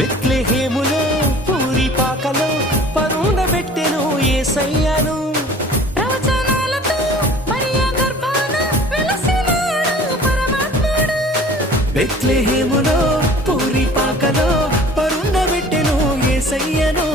బెత్లెహేములో పూరి పాకలో పరుండ పెట్టెను యేసయ్యను. ప్రవచనాలతో మరియ గర్భాన వెలసినాడు పరమాత్ముడు. బెత్లెహేములో పూరి పాకలో పరుండ పెట్టెను యేసయ్యను.